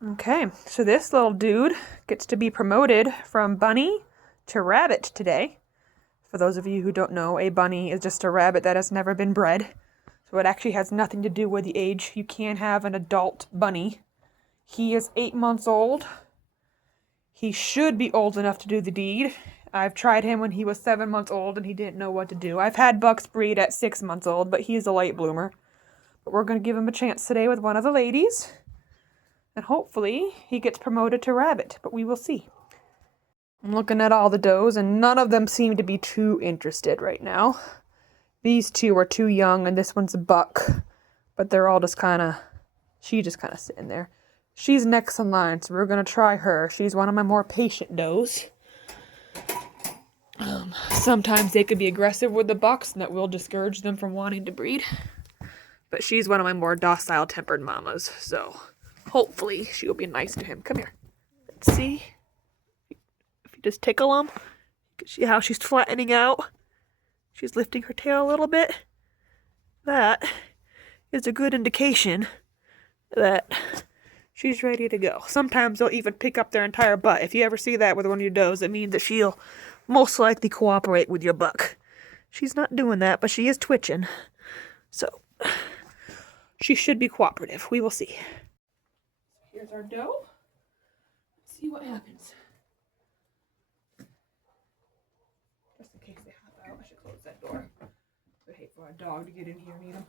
Okay, so this little dude gets to be promoted from bunny to rabbit today. For those of you who don't know, a bunny is just a rabbit that has never been bred. So it actually has nothing to do with the age. You can't have an adult bunny. He is 8 months old. He should be old enough to do the deed. I've tried him when he was 7 months old and he didn't know what to do. I've had bucks breed at 6 months old, but he's a late bloomer. But we're going to give him a chance today with one of the ladies. And hopefully he gets promoted to rabbit, but we will see. I'm looking at all the does, and none of them seem to be too interested right now. These two are too young, and this one's a buck. But they're all just kind of... She's just kind of sitting there. She's next in line, so we're going to try her. She's one of my more patient does. Sometimes they could be aggressive with the bucks, and that will discourage them from wanting to breed. But she's one of my more docile-tempered mamas, so... Hopefully, she'll be nice to him. Come here. Let's see. If you just tickle him, you can see how she's flattening out. She's lifting her tail a little bit. That is a good indication that she's ready to go. Sometimes they'll even pick up their entire butt. If you ever see that with one of your does, it means that she'll most likely cooperate with your buck. She's not doing that, but she is twitching. So, she should be cooperative. We will see. Here's our doe. Let's see what happens. Just in case they hop out, I should close that door. I hate for a dog to get in here and eat them.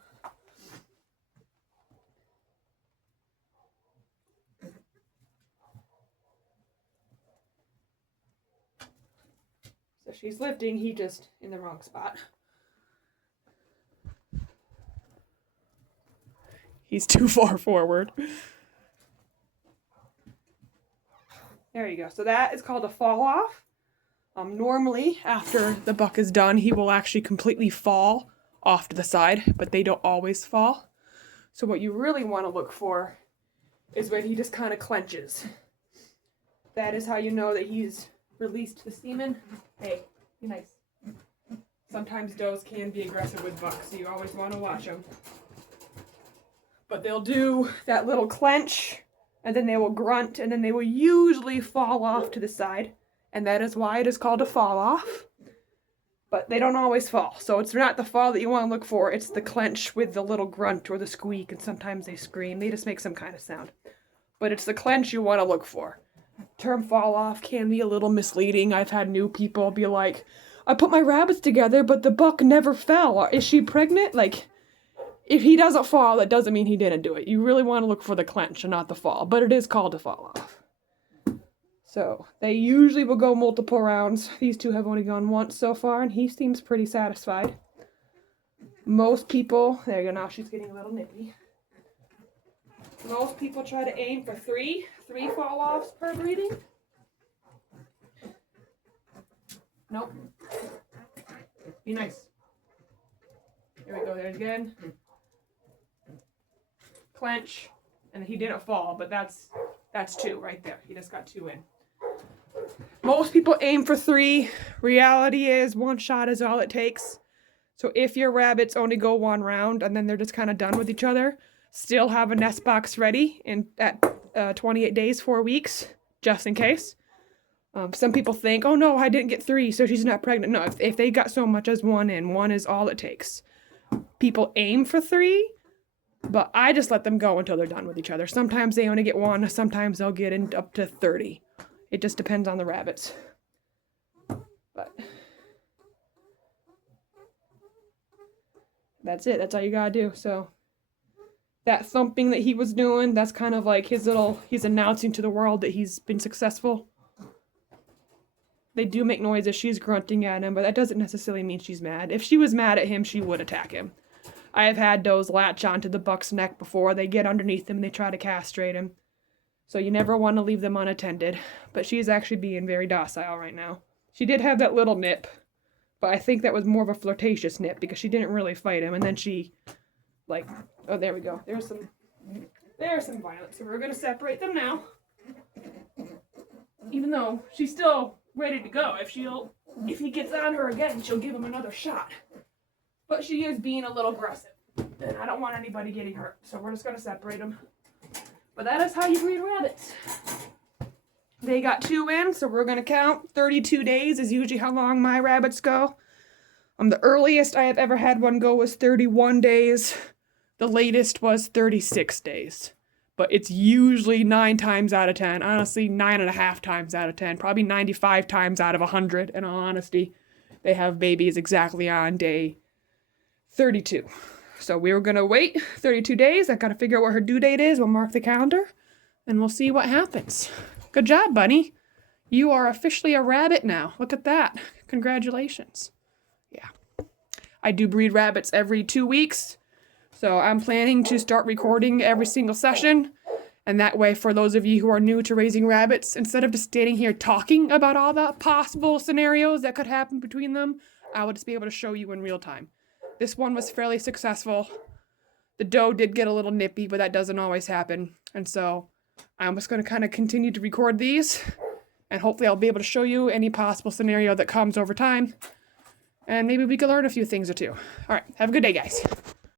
So she's lifting, he just in the wrong spot. He's too far forward. There you go. So that is called a fall off. Normally, after the buck is done, he will actually completely fall off to the side, but they don't always fall. So what you really want to look for is when he just kind of clenches. That is how you know that he's released the semen. Hey, be nice. Sometimes does can be aggressive with bucks, so you always want to watch them. But they'll do that little clench, and then they will grunt, and then they will usually fall off to the side. And that is why it is called a fall off. But they don't always fall. So it's not the fall that you want to look for. It's the clench with the little grunt or the squeak, and sometimes they scream. They just make some kind of sound. But it's the clench you want to look for. Term fall off can be a little misleading. I've had new people be like, I put my rabbits together, but the buck never fell. Is she pregnant? Like... If he doesn't fall, that doesn't mean he didn't do it. You really want to look for the clench and not the fall, but it is called a fall off. So, they usually will go multiple rounds. These two have only gone once so far, and he seems pretty satisfied. Most people, there you go, now she's getting a little nippy. Most people try to aim for three fall offs per breeding. Nope. Be nice. Here we go, there again. Clench, and he didn't fall, but that's two right there. He just got two in. Most people aim for 3. Reality is 1 shot is all it takes. So if your rabbits only go 1 round and then they're just kind of done with each other, still have a nest box ready at 28 days, 4 weeks, just in case. Some people think, oh no, I didn't get 3, so she's not pregnant. No, if they got so much as 1 in, 1 is all it takes. People aim for 3, but I just let them go until they're done with each other. Sometimes they only get 1, sometimes they'll get up to 30. It just depends on the rabbits. But that's it. That's all you gotta do. So that thumping that he was doing, that's kind of like he's announcing to the world that he's been successful. They do make noises. She's grunting at him, but that doesn't necessarily mean she's mad. If she was mad at him, she would attack him. I have had does latch onto the buck's neck before. They get underneath him and they try to castrate him. So you never want to leave them unattended. But she's actually being very docile right now. She did have that little nip, but I think that was more of a flirtatious nip because she didn't really fight him. And then she, oh, there we go. There's some violence. So we're going to separate them now. Even though she's still ready to go. If he gets on her again, she'll give him another shot. But she is being a little aggressive. And I don't want anybody getting hurt. So we're just going to separate them. But that is how you breed rabbits. They got 2 in, so we're gonna count. 32 days is usually how long my rabbits go. The earliest I have ever had one go was 31 days. The latest was 36 days. But it's usually 9 times out of 10. Honestly, 9.5 times out of 10. Probably 95 times out of 100, in all honesty. They have babies exactly on day 32. So we were gonna wait 32 days. I gotta figure out what her due date is. We'll mark the calendar and we'll see what happens. Good job, bunny. You are officially a rabbit now. Look at that. Congratulations. Yeah. I do breed rabbits every 2 weeks. So I'm planning to start recording every single session. And that way, for those of you who are new to raising rabbits, instead of just standing here talking about all the possible scenarios that could happen between them, I will just be able to show you in real time. This one was fairly successful. The doe did get a little nippy, but that doesn't always happen. And so I'm just going to kind of continue to record these. And hopefully I'll be able to show you any possible scenario that comes over time. And maybe we can learn a few things or two. All right, have a good day, guys.